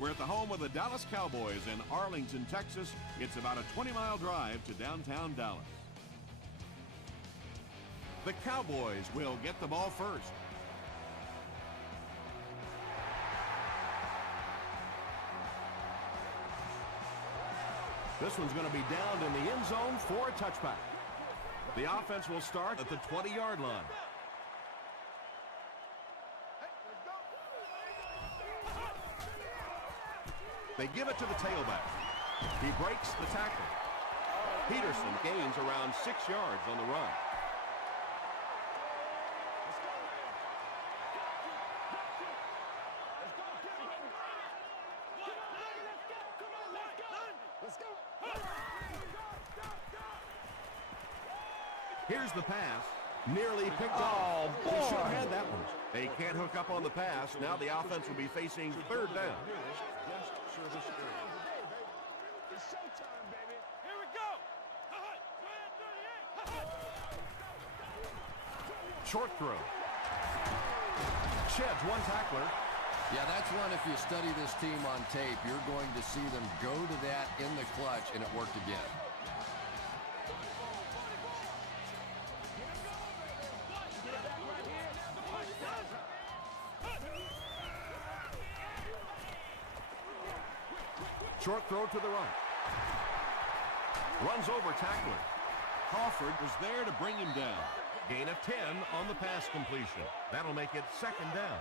We're at the home of the Dallas Cowboys in Arlington, Texas. It's about a 20-mile drive to downtown Dallas. The Cowboys will get the ball first. This one's going to be down in the end zone for a touchback. The offense will start at the 20-yard line. They give it to the tailback. He breaks the tackle. Peterson gains around 6 yards on the run. Here's the pass. Nearly picked off. He should have had that one. They can't hook up on the pass. Now the offense will be facing third down. It's showtime, baby. Here we go. Short throw. Sheds one tackler. Yeah, that's one, if you study this team on tape, you're going to see them go to that in the clutch, and it worked again. Short throw to the right. Runs over tackler. Crawford was there to bring him down. Gain of 10 on the pass completion. That'll make it second down.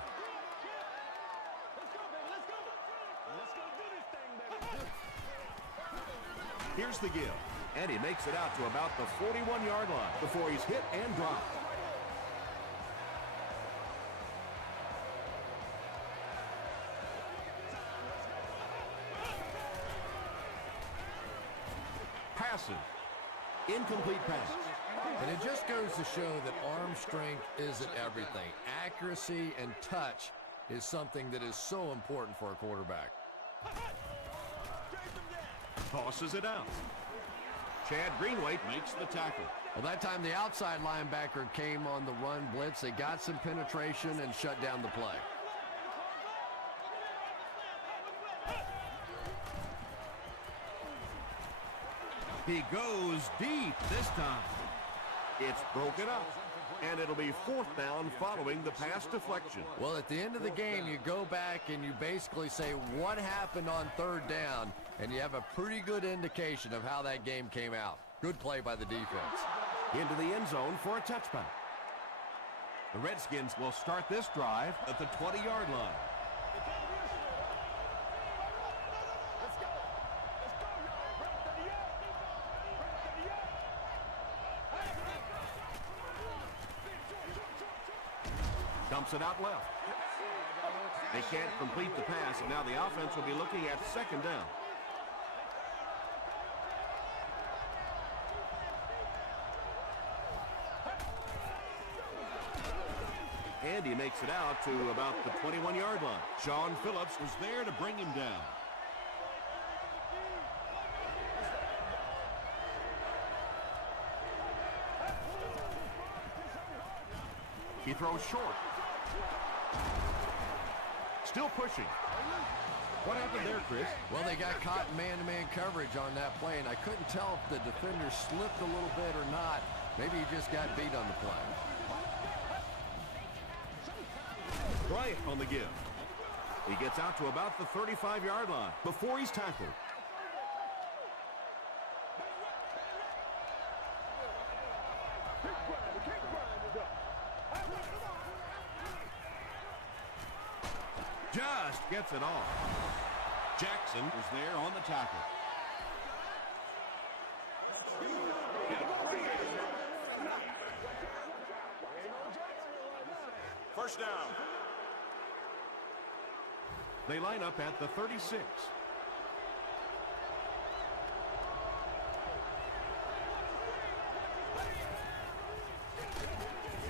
Let's go do this thing, baby. Here's the give. And he makes it out to about the 41-yard line before he's hit and dropped. Passes. Incomplete pass. And it just goes to show that arm strength isn't everything. Accuracy and touch is something that is so important for a quarterback. Tosses it out. Chad Greenway makes the tackle. Well, that time the outside linebacker came on the run blitz. They got some penetration and shut down the play. He goes deep this time. It's broken up, and it'll be fourth down following the pass deflection. Well, at the end of the game, you go back and you basically say what happened on third down, and you have a pretty good indication of how that game came out. Good play by the defense. Into the end zone for a touchback. The Redskins will start this drive at the 20-yard line. Dumps it out left. They can't complete the pass, and now the offense will be looking at second down. And he makes it out to about the 21-yard line. Sean Phillips was there to bring him down. He throws short. Still pushing. What happened there, Chris? Well, they got caught in man-to-man coverage on that play, and I couldn't tell if the defender slipped a little bit or not. Maybe he just got beat on the play. Bryant on the give. He gets out to about the 35-yard line before he's tackled. Just gets it off. Jackson was there on the tackle. First down. They line up at the 36.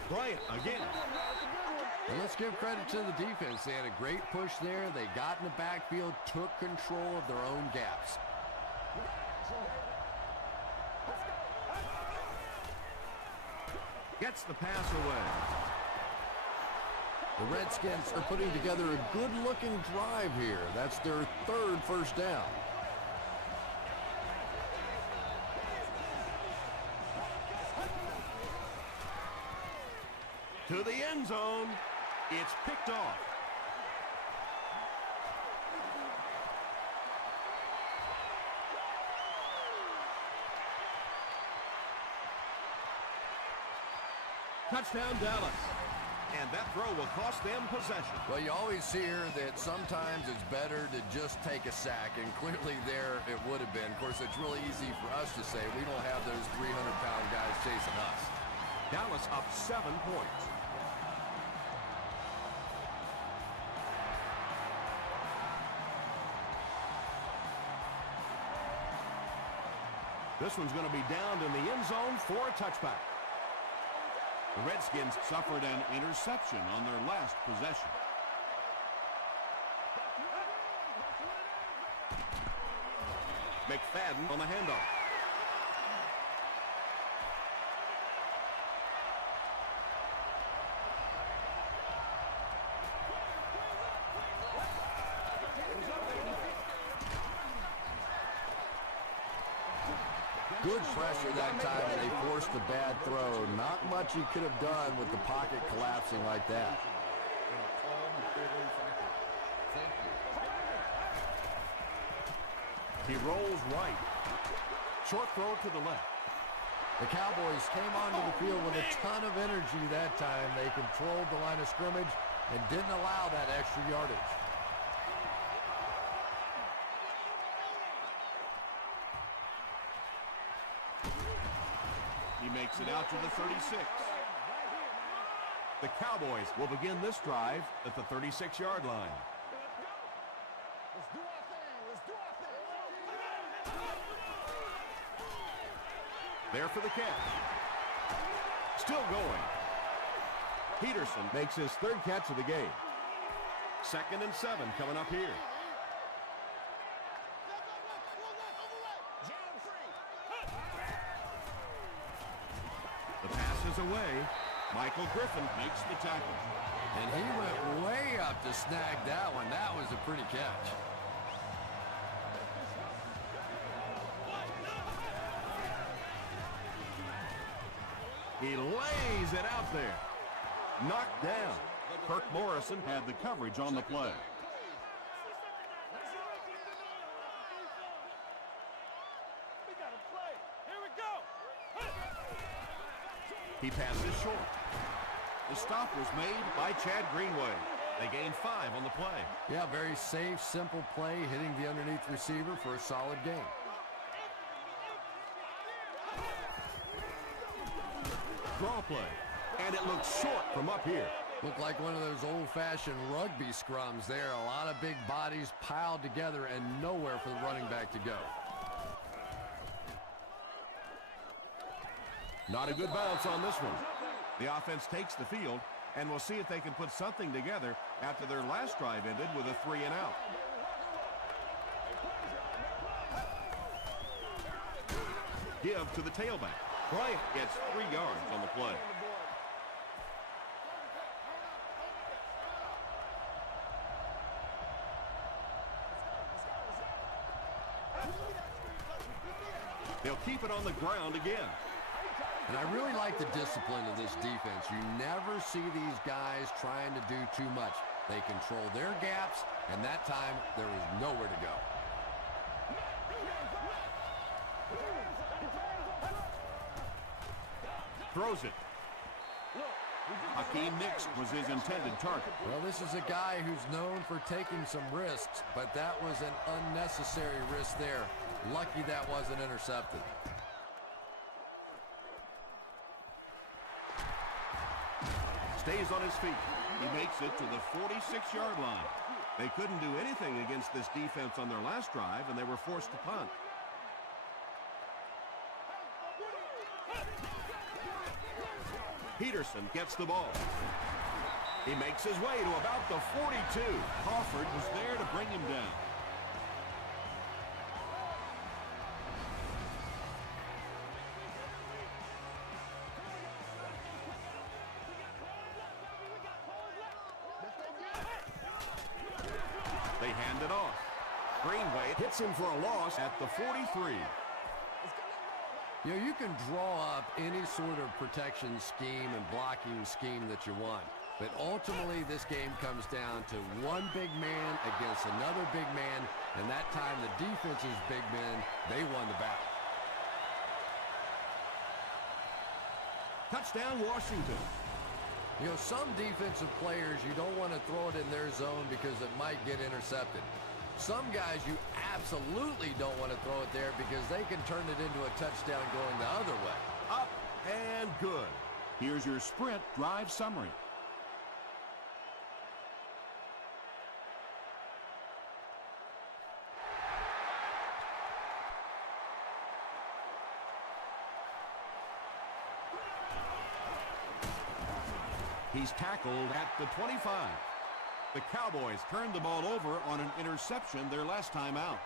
Bryant again. And let's give credit to the defense. They had a great push there. They got in the backfield, took control of their own gaps. Gets the pass away. The Redskins are putting together a good-looking drive here. That's their third first down. To the end zone. It's picked off. Touchdown, Dallas. And that throw will cost them possession. Well, you always hear that sometimes it's better to just take a sack, and clearly there it would have been. Of course, it's really easy for us to say we don't have those 300-pound guys chasing us. Dallas up 7 points. This one's going to be downed in the end zone for a touchback. The Redskins suffered an interception on their last possession. McFadden on the handoff. Good pressure that time, and they forced a bad throw. Not much he could have done with the pocket collapsing like that. He rolls right. Short throw to the left. The Cowboys came onto the field with a ton of energy that time. They controlled the line of scrimmage and didn't allow that extra yardage. He makes it out to the 36. The Cowboys will begin this drive at the 36-yard line. Let's do our thing. Let's do our thing. There for the catch. Still going. Peterson makes his third catch of the game. 2nd and 7 coming up here. The pass is away. Michael Griffin makes the tackle. And he went way up to snag that one. That was a pretty catch. He lays it out there. Knocked down. Kirk Morrison had the coverage on the play. We got to play. Here we go. He passes short. The stop was made by Chad Greenway. They gained 5 on the play. Yeah, very safe, simple play, hitting the underneath receiver for a solid gain. Draw play. And it looks short from up here. Looked like one of those old-fashioned rugby scrums there. A lot of big bodies piled together and nowhere for the running back to go. Not a good bounce on this one. The offense takes the field, and we'll see if they can put something together after their last drive ended with a 3-and-out. Give to the tailback. Bryant gets 3 yards on the play. They'll keep it on the ground again. And I really like the discipline of this defense. You never see these guys trying to do too much. They control their gaps, and that time there was nowhere to go. Throws it. Hakeem Nicks was his intended target. Well, this is a guy who's known for taking some risks, but that was an unnecessary risk there. Lucky that wasn't intercepted. Stays on his feet. He makes it to the 46-yard line. They couldn't do anything against this defense on their last drive, and they were forced to punt. Peterson gets the ball. He makes his way to about the 42. Crawford was there to bring him down. Hand it off. Greenway hits him for a loss at the 43. You know, you can draw up any sort of protection scheme and blocking scheme that you want. But ultimately, this game comes down to one big man against another big man. And that time, the defense's big men, they won the battle. Touchdown, Washington. You know, some defensive players, you don't want to throw it in their zone because it might get intercepted. Some guys, you absolutely don't want to throw it there because they can turn it into a touchdown going the other way. Up and good. Here's your sprint drive summary. He's tackled at the 25. The Cowboys turned the ball over on an interception their last time out.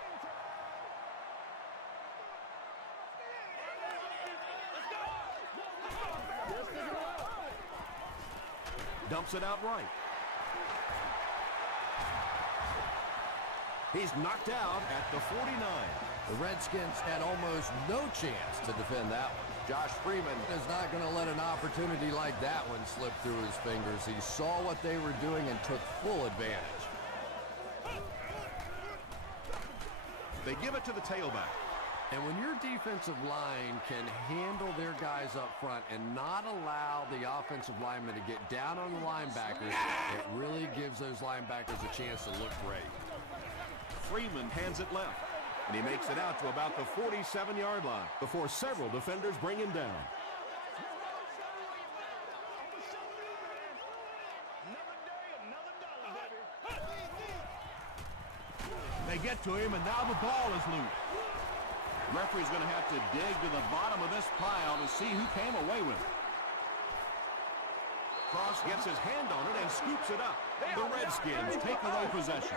Dumps it out right. He's knocked out at the 49. The Redskins had almost no chance to defend that one. Josh Freeman is not going to let an opportunity like that one slip through his fingers. He saw what they were doing and took full advantage. They give it to the tailback. And when your defensive line can handle their guys up front and not allow the offensive linemen to get down on the linebackers, it really gives those linebackers a chance to look great. Freeman hands it left, and he makes it out to about the 47-yard line before several defenders bring him down. They get to him, and now the ball is loose. Referee's going to have to dig to the bottom of this pile to see who came away with it. Cross gets his hand on it and scoops it up. The Redskins take away possession.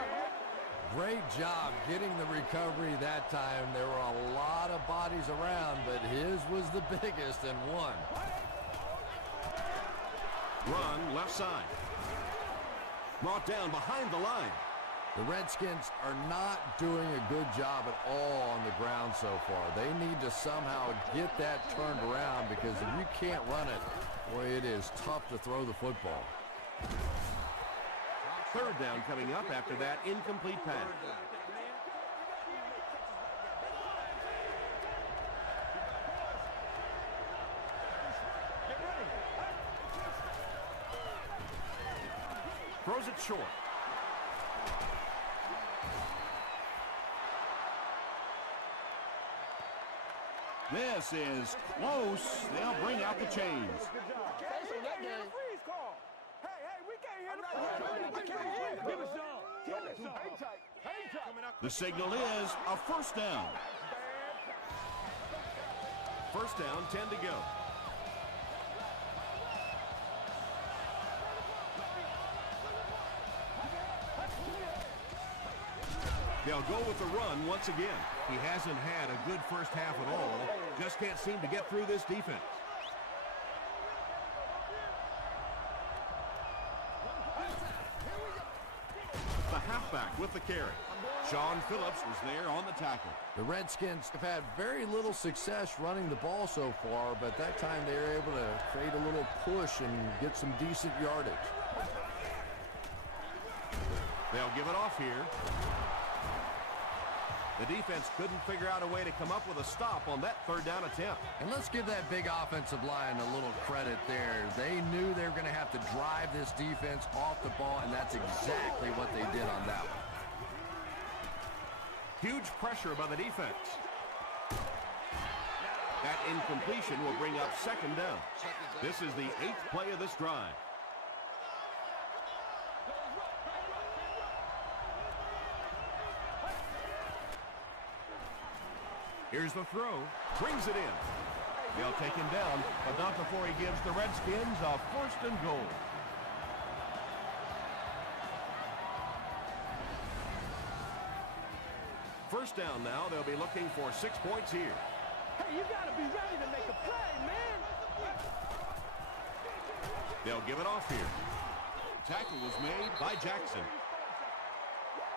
Great job getting the recovery that time. There were a lot of bodies around, but his was the biggest and won. Run left side. Brought down behind the line. The Redskins are not doing a good job at all on the ground so far. They need to somehow get that turned around because if you can't run it, boy, it is tough to throw the football. Third down coming up after that incomplete pass. Throws it short. This is close. They'll bring out the chains. The signal is a first down. First down, 10 to go. They'll go with the run once again. He hasn't had a good first half at all. Just can't seem to get through this defense. The halfback with the carry. Sean Phillips was there on the tackle. The Redskins have had very little success running the ball so far, but that time they were able to create a little push and get some decent yardage. They'll give it off here. The defense couldn't figure out a way to come up with a stop on that third down attempt. And let's give that big offensive line a little credit there. They knew they were going to have to drive this defense off the ball, and that's exactly what they did on that one. Huge pressure by the defense. That incompletion will bring up second down. This is the 8th play of this drive. Here's the throw. Brings it in. They'll take him down, but not before he gives the Redskins a first and goal. First down now. They'll be looking for 6 points here. Hey, you got to be ready to make a play, man. They'll give it off here. Tackle was made by Jackson.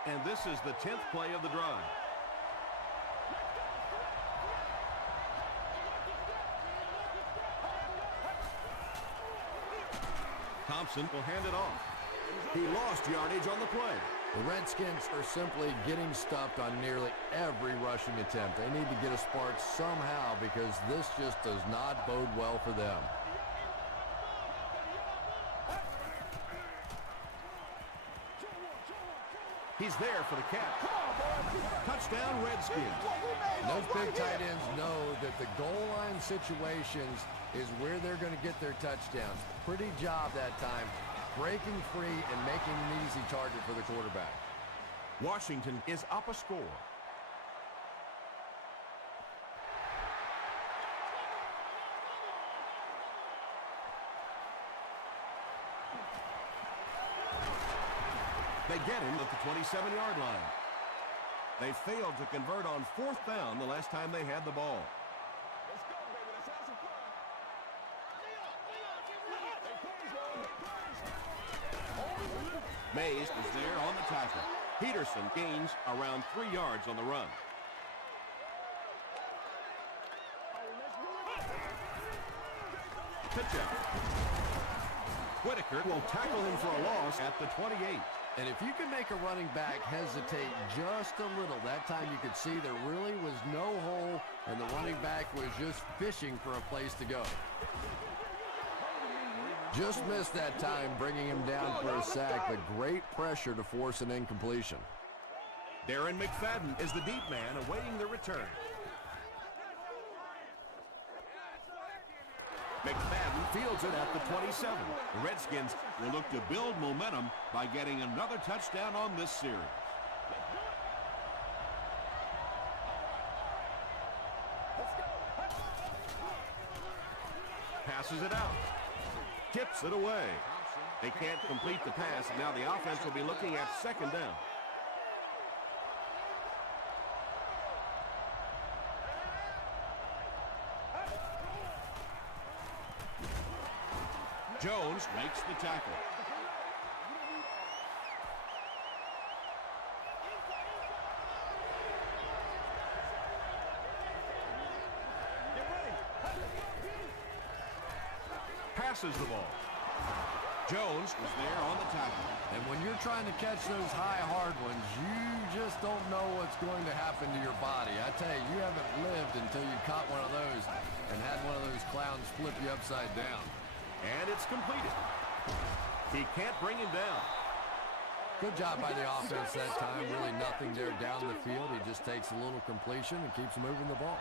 And this is the 10th play of the drive. Thompson will hand it off. He lost yardage on the play. The Redskins are simply getting stuffed on nearly every rushing attempt. They need to get a spark somehow because this just does not bode well for them. He's there for the catch. Touchdown, Redskins. Those big tight ends know that the goal line situations is where they're going to get their touchdowns. Pretty job that time, breaking free and making an easy target for the quarterback. Washington is up a score. They get him at the 27-yard line. They failed to convert on 4th down the last time they had the ball. Let's go, baby. Let's have some fun. Mays is there on the tackle. Peterson gains around 3 yards on the run. Pitch out. Whitaker will tackle him for a loss at the 28. And if you can make a running back hesitate just a little, that time you could see there really was no hole and the running back was just fishing for a place to go. Just missed that time, bringing him down for a sack, but great pressure to force an incompletion. Darren McFadden is the deep man awaiting the return. McFadden fields it at the 27. The Redskins will look to build momentum by getting another touchdown on this series. Passes it out. Tips it away. They can't complete the pass, and now the offense will be looking at 2nd down. Jones makes the tackle. Passes the ball. Jones was there on the tackle. And when you're trying to catch those high, hard ones, you just don't know what's going to happen to your body. I tell you, you haven't lived until you caught one of those and had one of those clowns flip you upside down. And it's completed. He can't bring him down. Good job by the offense that time. Really nothing there down the field. He just takes a little completion and keeps moving the ball.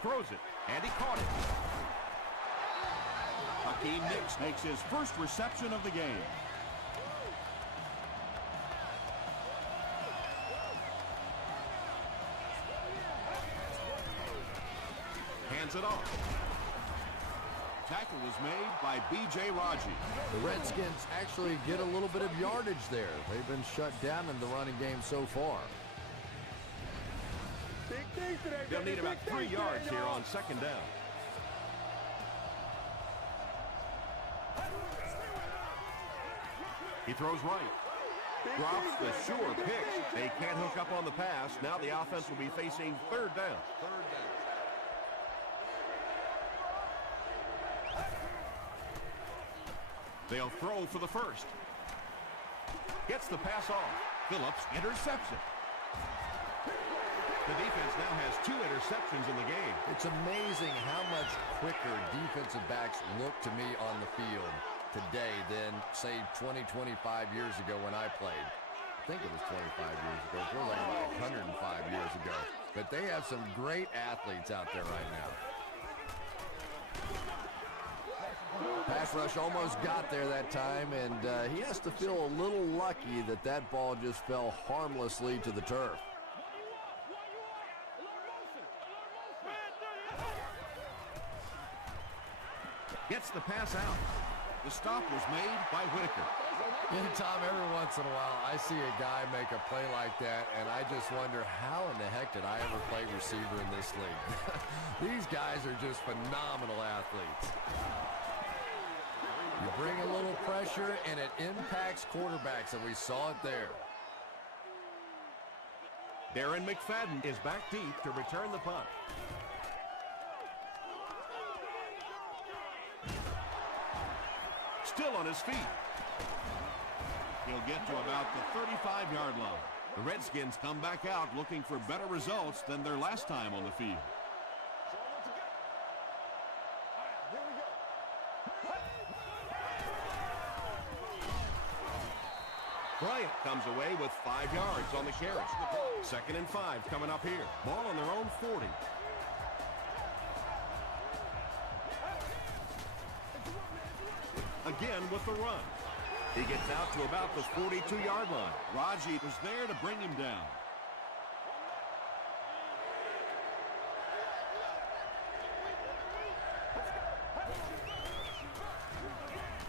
Throws it, and he caught it. Hakeem Nicks makes his first reception of the game. Hands it off. Tackle was made by B.J. Raji. The Redskins actually get a little bit of yardage there. They've been shut down in the running game so far. They'll need about 3 yards here on 2nd down. He throws right. Drops the sure pitch. They can't hook up on the pass. Now the offense will be facing 3rd down. They'll throw for the first. Gets the pass off. Phillips intercepts it. The defense now has 2 interceptions in the game. It's amazing how much quicker defensive backs look to me on the field today than, say, 20, 25 years ago when I played. I think it was 25 years ago. It feels like about 105 years ago. But they have some great athletes out there right now. Pass rush almost got there that time, and he has to feel a little lucky that that ball just fell harmlessly to the turf. Gets the pass out. The stop was made by Whitaker. Yeah, Tom, every once in a while I see a guy make a play like that, and I just wonder how in the heck did I ever play receiver in this league? These guys are just phenomenal athletes. bring a little pressure, and it impacts quarterbacks, and we saw it there. Darren McFadden is back deep to return the punt. Still on his feet. He'll get to about the 35-yard line. The Redskins come back out looking for better results than their last time on the field. Bryant comes away with 5 yards on the carry. 2nd and 5 coming up here. Ball on their own 40. Again with the run. He gets out to about the 42-yard line. Raji was there to bring him down.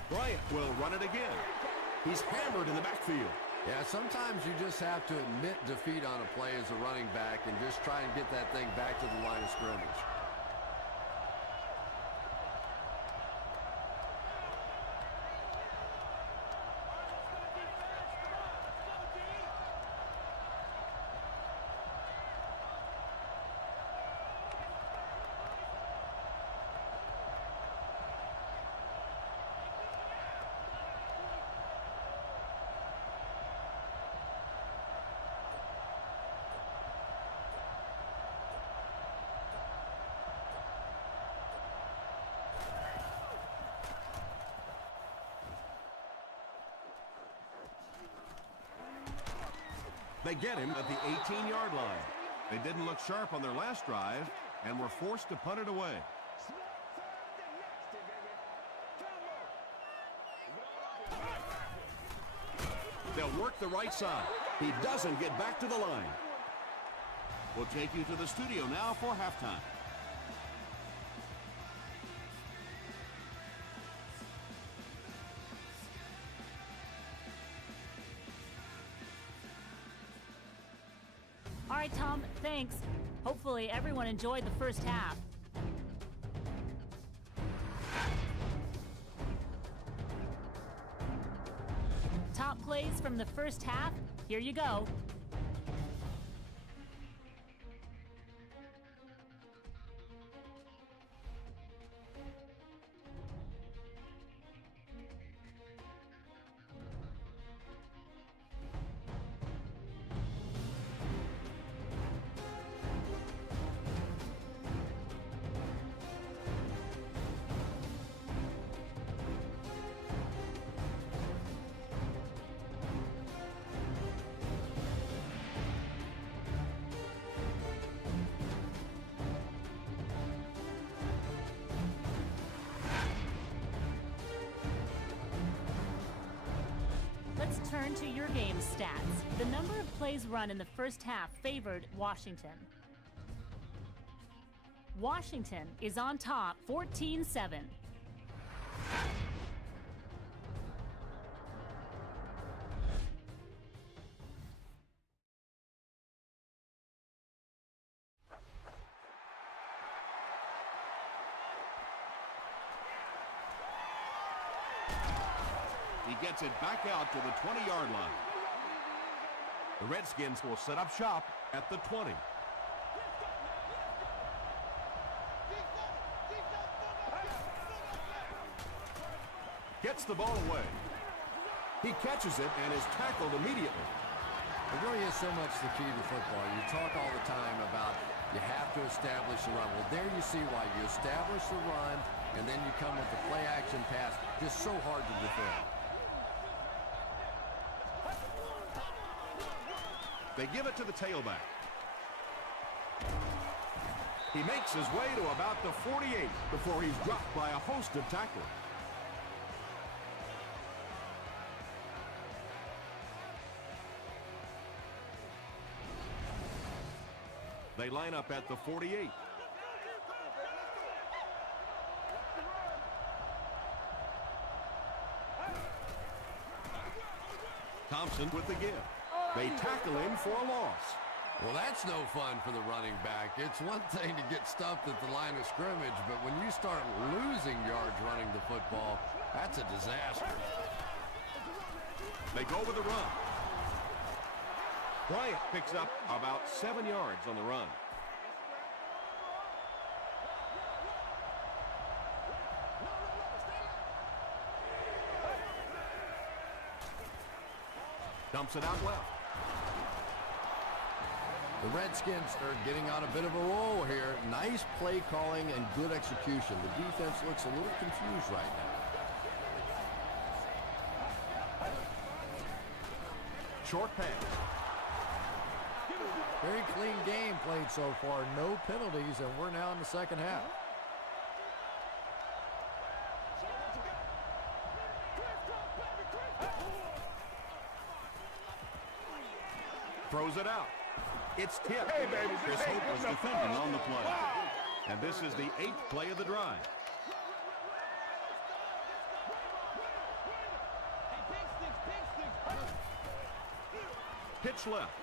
Bryant will run it again. He's hammered in the backfield. Yeah, sometimes you just have to admit defeat on a play as a running back and just try and get that thing back to the line of scrimmage. They get him at the 18-yard line. They didn't look sharp on their last drive and were forced to punt it away. They'll work the right side. He doesn't get back to the line. We'll take you to the studio now for halftime. All right, Tom, thanks. Hopefully everyone enjoyed the first half. Top plays from the first half, here you go. Let's turn to your game stats. The number of plays run in the first half favored Washington. Washington is on top, 14-7. He gets it back out to the 20-yard line. The Redskins will set up shop at the 20. Gets the ball away. He catches it and is tackled immediately. It really is so much the key to football. You talk all the time about you have to establish the run. Well, there you see why. You establish the run, and then you come with the play-action pass. Just so hard to defend. They give it to the tailback. He makes his way to about the 48 before he's dropped by a host of tacklers. They line up at the 48. Thompson with the give. They tackle him for a loss. Well, that's no fun for the running back. It's one thing to get stuffed at the line of scrimmage, but when you start losing yards running the football, That's a disaster. They go with the run. Bryant picks up about 7 yards on the run. Dumps it out well. The Redskins are getting on a bit of a roll here. Nice play calling and good execution. The defense looks a little confused right now. Short pass. Very clean game played so far. No penalties, and we're now in the second half. Throws it out. It's tipped. Hey, baby. Chris Hey, Hope was what's up? defending on the play. And this is the 8th play of the drive. Pitch left.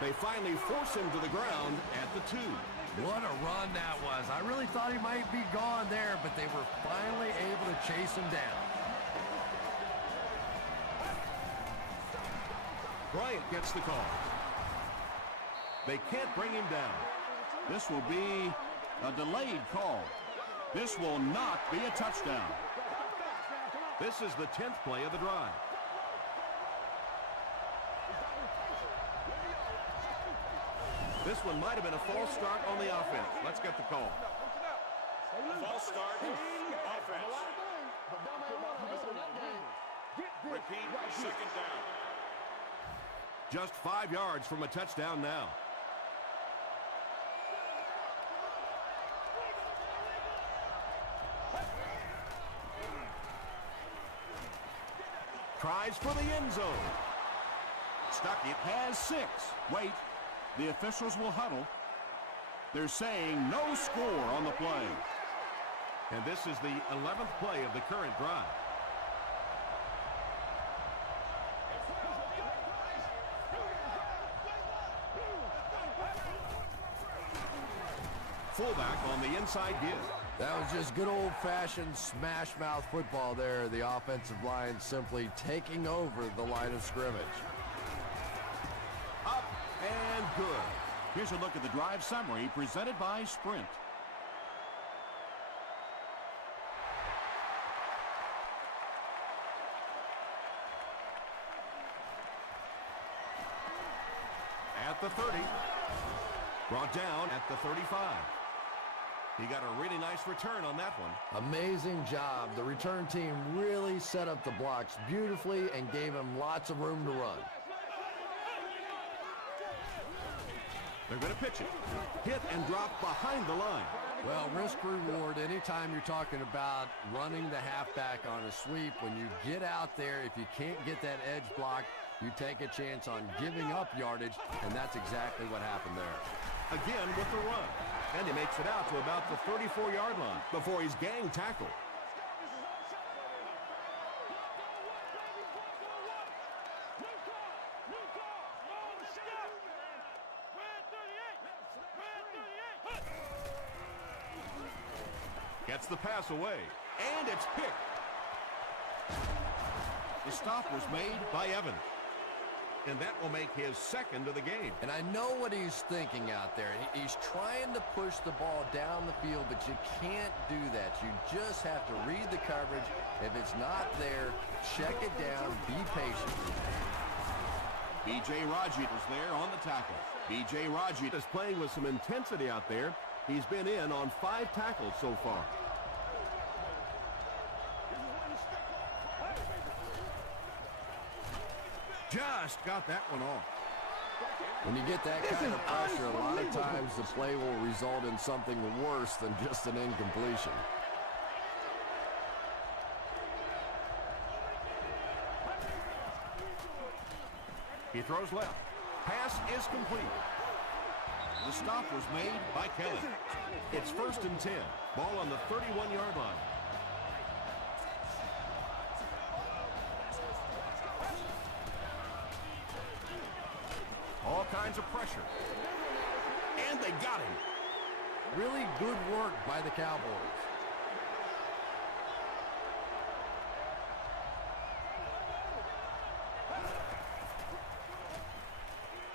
They finally force him to the ground at the 2. What a run that was. I really thought he might be gone there, but they were finally able to chase him down. Bryant gets the call. They can't bring him down. This will be a delayed call. This will not be a touchdown. This is the 10th play of the drive. This one might have been a false start on the offense. Let's get the call. False start, offense. Repeat, second down. Just 5 yards from a touchdown now. Tries for the end zone. Stuck it, has 6. Wait, the officials will huddle. They're saying no score on the play. And this is the 11th play of the current drive. Fullback on the inside give. That was just good old-fashioned smash-mouth football there. The offensive line simply taking over the line of scrimmage. Up and good. Here's a look at the drive summary presented by Sprint. At the 30. Brought down at the 35. He got a really nice return on that one. Amazing job. The return team really set up the blocks beautifully and gave him lots of room to run. They're going to pitch it. Hit and drop behind the line. Well, risk reward, anytime you're talking about running the halfback on a sweep, when you get out there, if you can't get that edge block, you take a chance on giving up yardage, and that's exactly what happened there. Again with the run. And he makes it out to about the 34-yard line before he's gang tackled. Gets the pass away, and it's picked. The stop was made by Evans. And that will make his second of the game. And I know what he's thinking out there. He's trying to push the ball down the field, but you can't do that. You just have to read the coverage. If it's not there, check it down, be patient. B.J. Raji is there on the tackle. B.J. Raji is playing with some intensity out there. He's been in on 5 tackles so far. Just got that one off. When you get that kind of pressure, a lot of times the play will result in something worse than just an incompletion. He throws left. Pass is complete. The stop was made by Kelly. It's 1st and 10. Ball on the 31-yard line. All kinds of pressure. And they got him. Really good work by the Cowboys.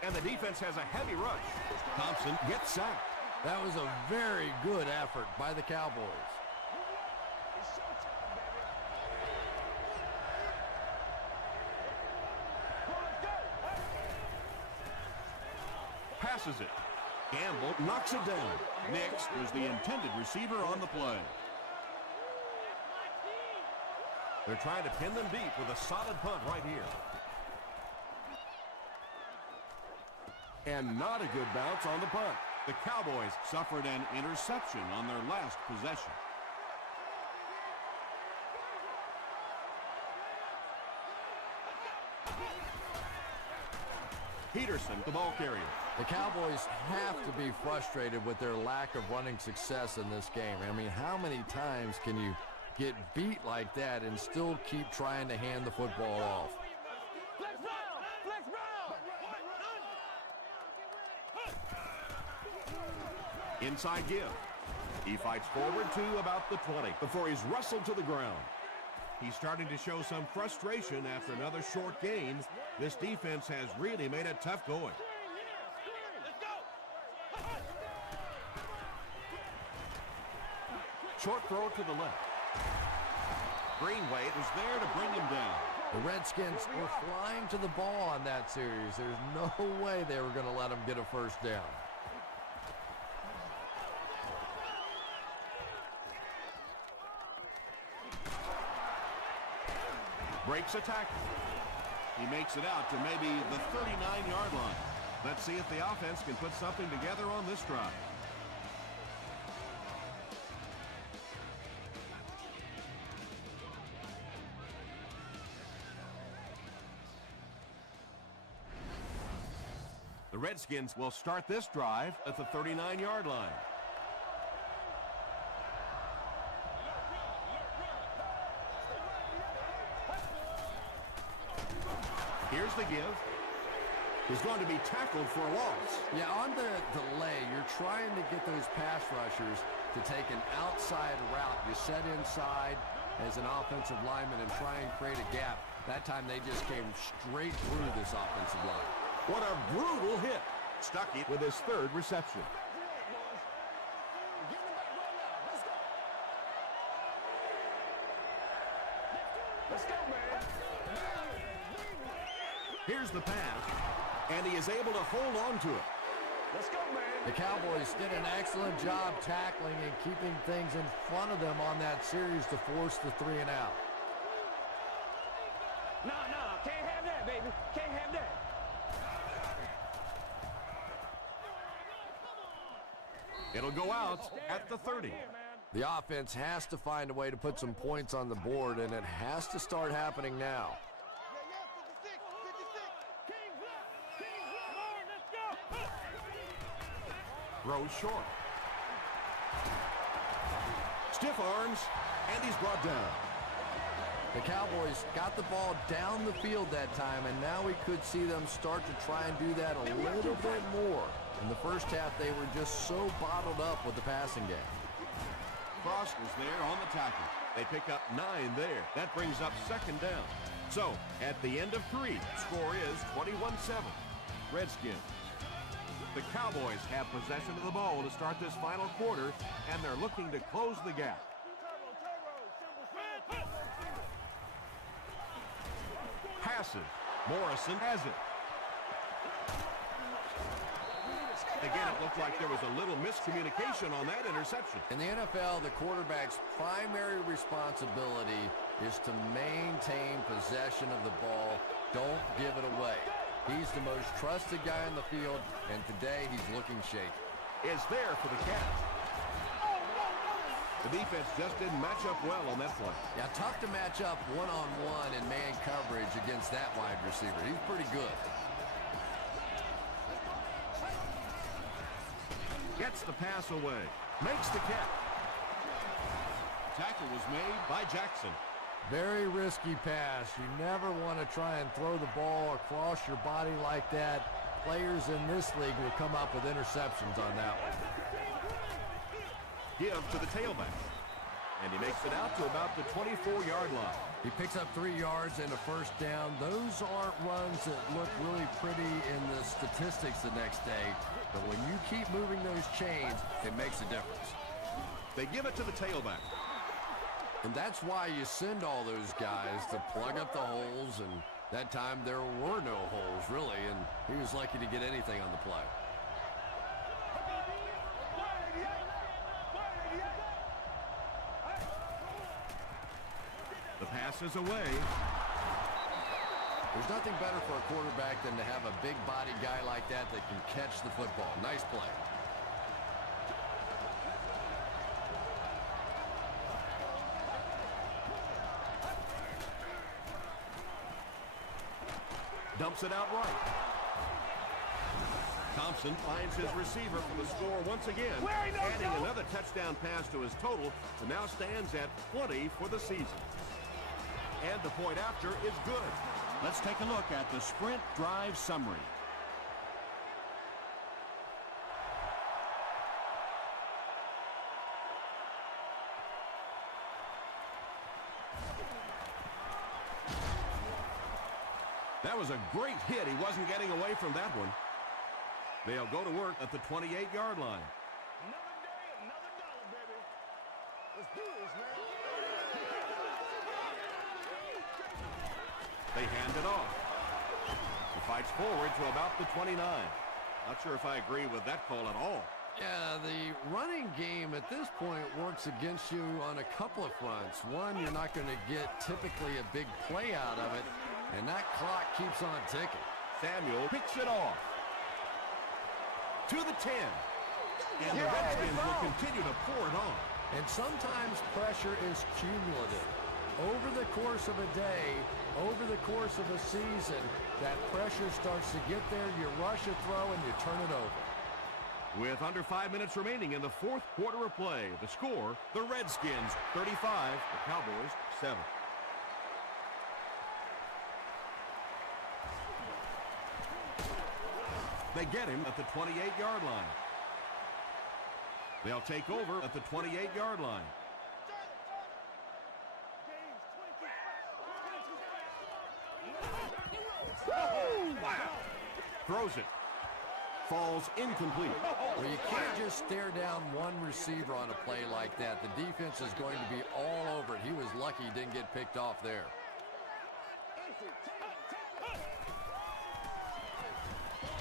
And the defense has a heavy rush. Thompson gets sacked. That was a very good effort by the Cowboys. Passes it. Gamble knocks it down. Nix was the intended receiver on the play. They're trying to pin them deep with a solid punt right here. And not a good bounce on the punt. The Cowboys suffered an interception on their last possession. Peterson, the ball carrier. The Cowboys have to be frustrated with their lack of running success in this game. I mean, how many times can you get beat like that and still keep trying to hand the football off? Flex round! Flex round! Inside give. He fights forward to about the 20 before he's wrestled to the ground. He's starting to show some frustration after another short gain. This defense has really made it tough going. Short throw to the left. Greenway was there to bring him down. The Redskins were flying to the ball on that series. There's no way they were going to let them get a first down. Breaks a tackle. He makes it out to maybe the 39-yard line. Let's see if the offense can put something together on this drive. The Redskins will start this drive at the 39-yard line. Here's the give. He's going to be tackled for a loss. Yeah, on the delay, you're trying to get those pass rushers to take an outside route. You set inside as an offensive lineman and try and create a gap. That time they just came straight through this offensive line. What a brutal hit. Stuckey with his third reception. Let's go, man. Here's the pass, and he is able to hold on to it. Let's go, man. The Cowboys did an excellent job tackling and keeping things in front of them on that series to force the 3 and out. No, can't have that, baby. Can't have that. It'll go out at the 30. The offense has to find a way to put some points on the board, and it has to start happening now. Throws short. Stiff arms, and he's brought down. The Cowboys got the ball down the field that time, and now we could see them start to try and do that a little bit more. In the first half, they were just so bottled up with the passing game. Frost was there on the tackle. They pick up 9 there. That brings up second down. So, at the end of 3, score is 21-7. Redskins. The Cowboys have possession of the ball to start this final quarter, and they're looking to close the gap. Passes. Morrison has it. Again, it looked like there was a little miscommunication on that interception. In the NFL, the quarterback's primary responsibility is to maintain possession of the ball. Don't give it away. He's the most trusted guy on the field, and today he's looking shaky. Is there for the catch. The defense just didn't match up well on that play. Yeah, tough to match up one-on-one in man coverage against that wide receiver. He's pretty good. Gets the pass away. Makes the catch. Tackle was made by Jackson. Very risky pass. You never want to try and throw the ball across your body like that. Players in this league will come up with interceptions on that one. give to the tailback. And he makes it out to about the 24-yard line. He picks up 3 yards and a first down. Those aren't runs that look really pretty in the statistics the next day. But when you keep moving those chains, it makes a difference. They give it to the tailback. And that's why you send all those guys to plug up the holes. And that time there were no holes, really. And he was lucky to get anything on the play. The pass is away. There's nothing better for a quarterback than to have a big body guy like that that can catch the football. Nice play. Dumps it out right. Thompson finds his receiver for the score once again, adding another touchdown pass to his total, and now stands at 20 for the season. And the point after is good. Let's take a look at the sprint drive summary. That was a great hit. He wasn't getting away from that one. They'll go to work at the 28-yard line. Another day, another dollar, baby. Let's do this, man. They hand it off. He fights forward to about the 29. Not sure if I agree with that call at all. Yeah, the running game at this point works against you on a couple of fronts. One, you're not going to get typically a big play out of it, and that clock keeps on ticking. Samuel picks it off to the 10. And the Redskins will continue to pour it on. And sometimes pressure is cumulative. Over the course of a day, over the course of a season, that pressure starts to get there, you rush a throw, and you turn it over. With under 5 minutes remaining in the fourth quarter of play, the score, the Redskins 35, the Cowboys 7. They get him at the 28-yard line. They'll take over at the 28-yard line. Wow! Throws it. Falls incomplete. Well, you can't just stare down one receiver on a play like that. The defense is going to be all over it. He was lucky he didn't get picked off there.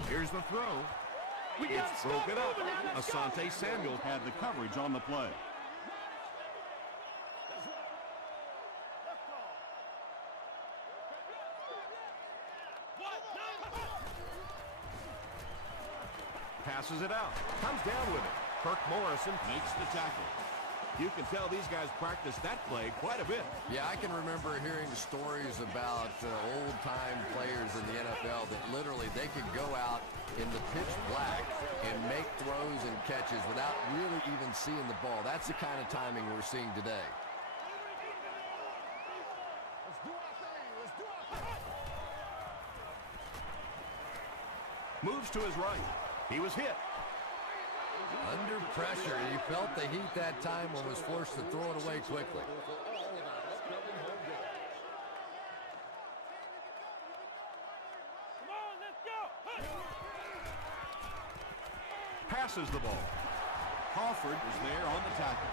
Here's the throw. It's broken up. Asante Samuel Had the coverage on the play. passes it out. Comes down with it. Kirk Morrison makes the tackle. You can tell these guys practice that play quite a bit. Yeah, I can remember hearing stories about old-time players in the NFL that literally they could go out in the pitch black and make throws and catches without really even seeing the ball. That's the kind of timing we're seeing today. Moves to his right. He was hit. Under pressure, he felt the heat that time and was forced to throw it away quickly. Come on, let's go. Passes the ball. Crawford is there on the tackle.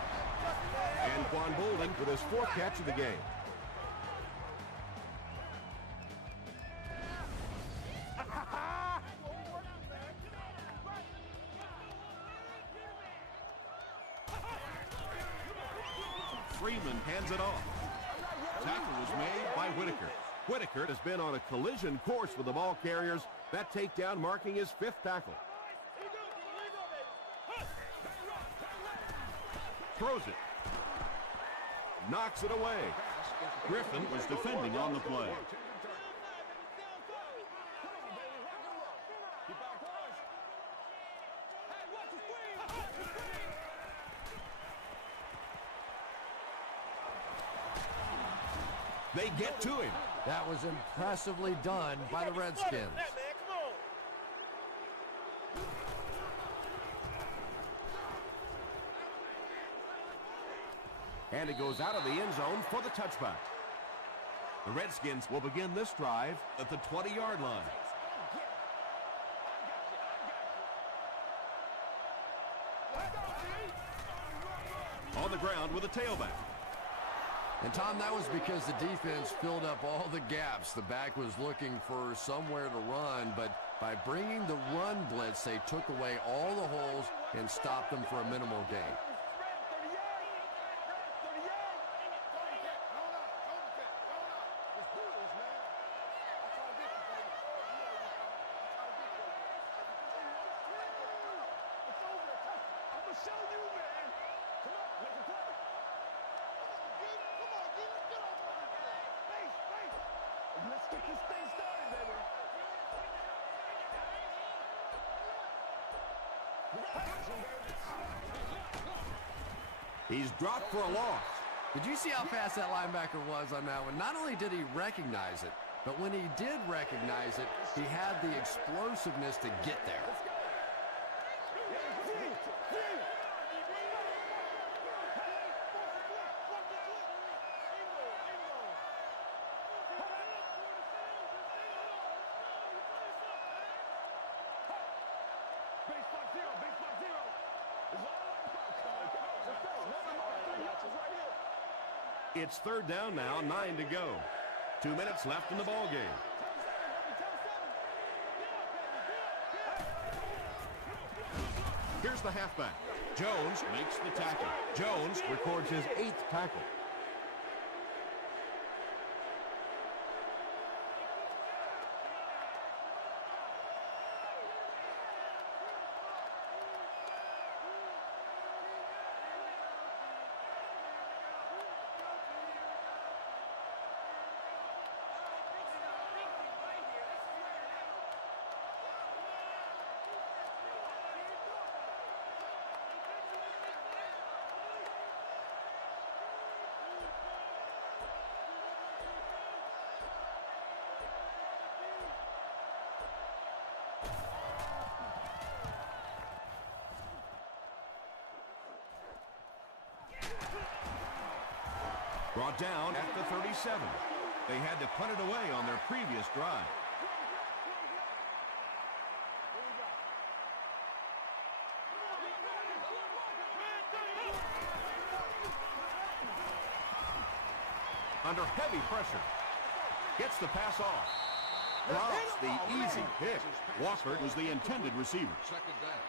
And Quan Bolden with his fourth catch of the game. Freeman hands it off. Tackle was made by Whitaker. Whitaker has been on a collision course with the ball carriers. That takedown marking his fifth tackle. Throws it. Knocks it away. Griffin was defending on the play. They get to him. That was impressively done by the Redskins. And it goes out of the end zone for the touchback. The Redskins will begin this drive at the 20-yard line. On the ground with a tailback. And, Tom, that was because the defense filled up all the gaps. The back was looking for somewhere to run, but by bringing the run blitz, they took away all the holes and stopped them for a minimal gain. Let's get this thing started, baby. He's dropped for a loss. Did you see how fast that linebacker was on that one? Not only did he recognize it, but when he did recognize it, he had the explosiveness to get there. It's third down now, 9 to go. 2 minutes left in the ball game. Here's the halfback. Jones makes the tackle. Jones records his 8th tackle. Brought down at the 37. They had to punt it away on their previous drive. Under heavy pressure. Gets the pass off. Drops the easy pick. Wofford was the intended receiver. Second down.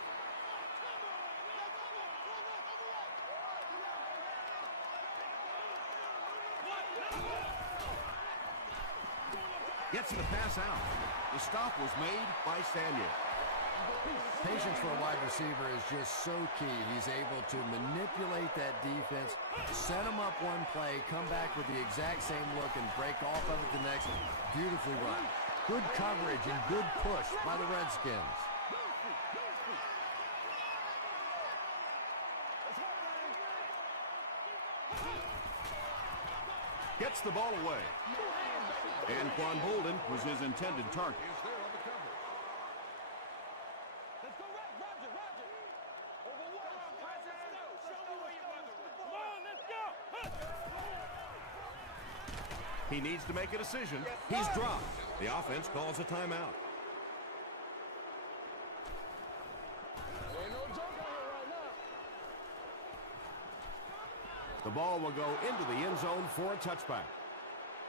Gets the pass out. The stop was made by Sanya. Patience for a wide receiver is just so key. He's able to manipulate that defense, set him up one play, come back with the exact same look, and break off of it the next. Beautifully run. Good coverage and good push by the Redskins. Gets the ball away. And Quan Bolden was his intended target. Is there on the cover. Let's go, Roger. Over one. Let's go. Show me where your mother is. Come on, let's go. He needs to make a decision. He's dropped. The offense calls a timeout. Ain't no joke out here right now. The ball will go into the end zone for a touchback.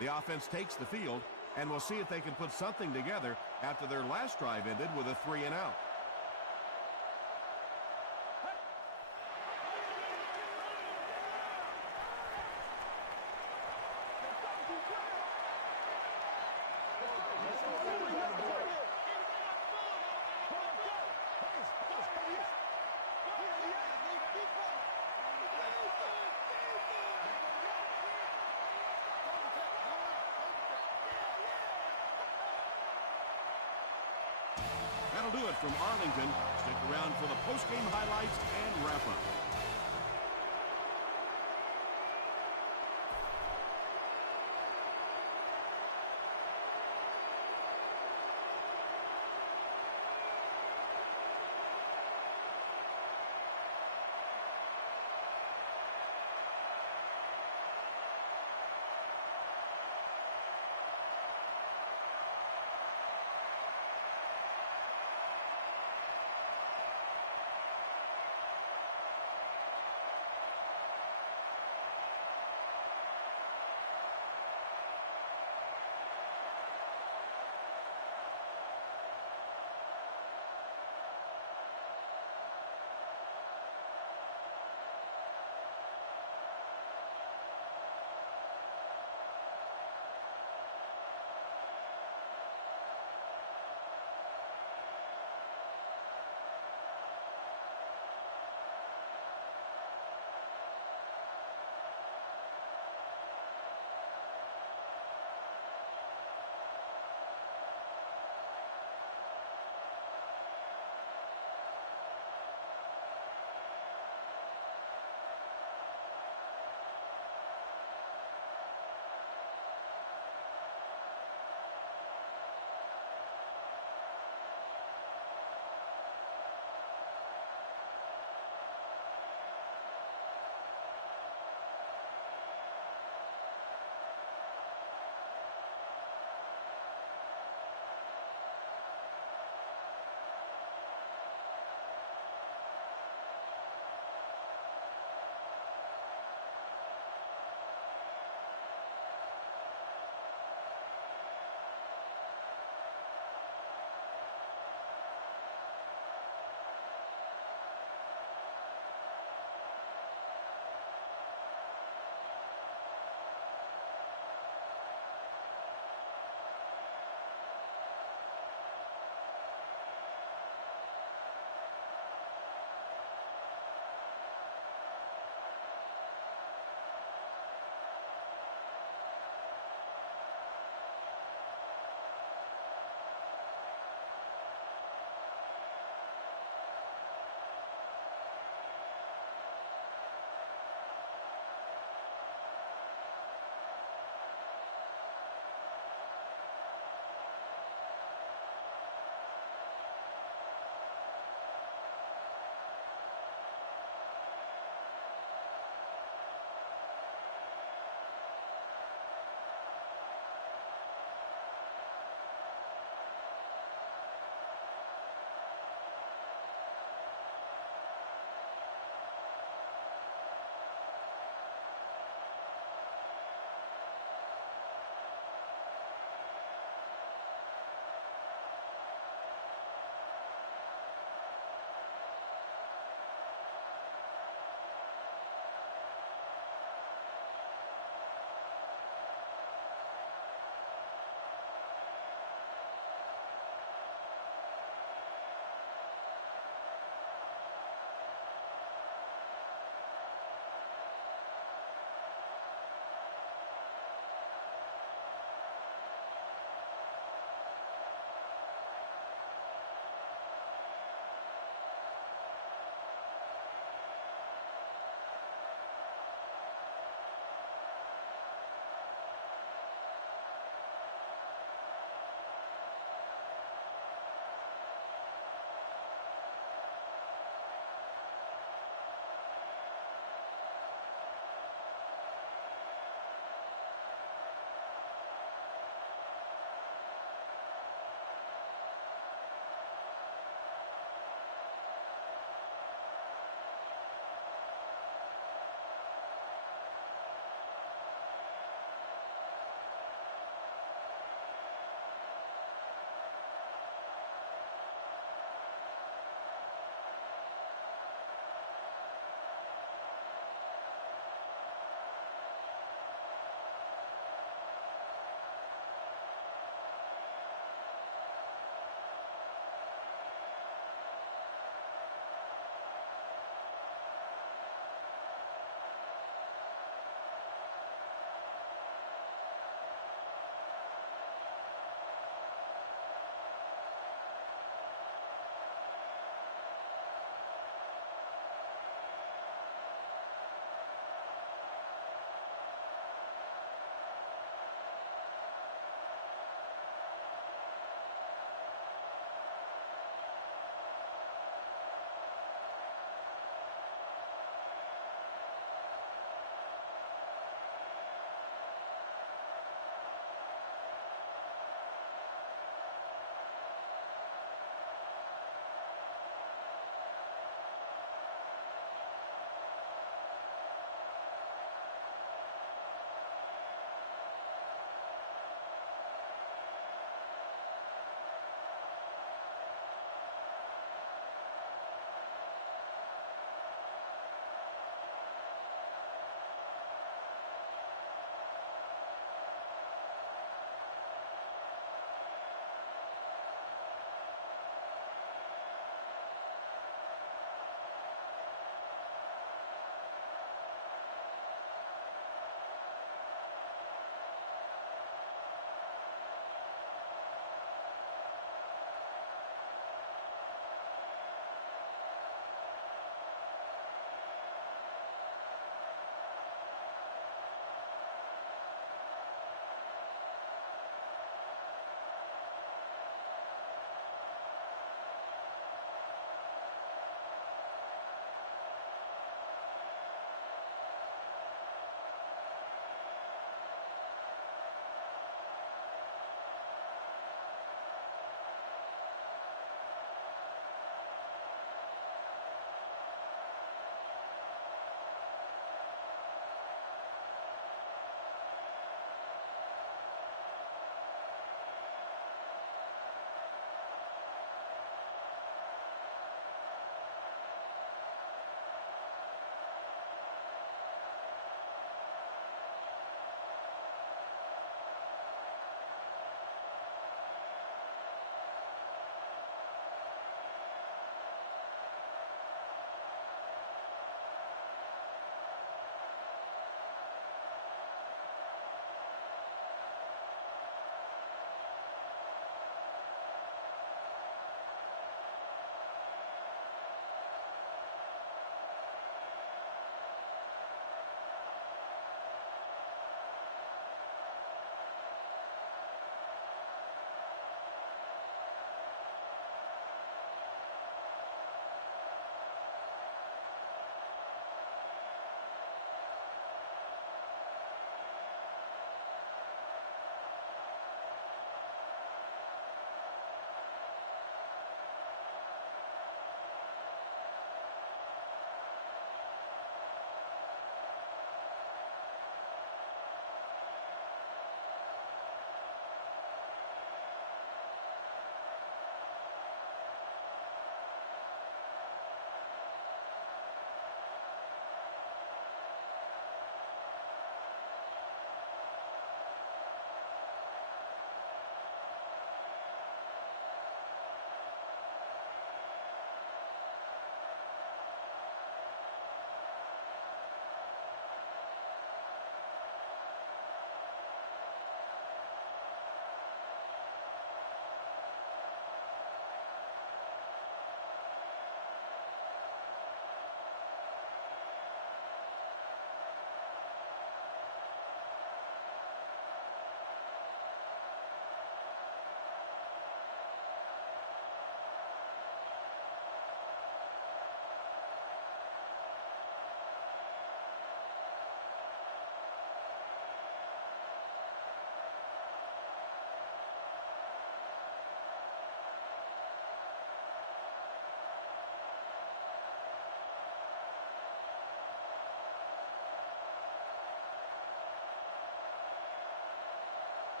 The offense takes the field, and we'll see if they can put something together after their last drive ended with a 3-and-out. That'll do it from Arlington. Stick around for the post-game highlights and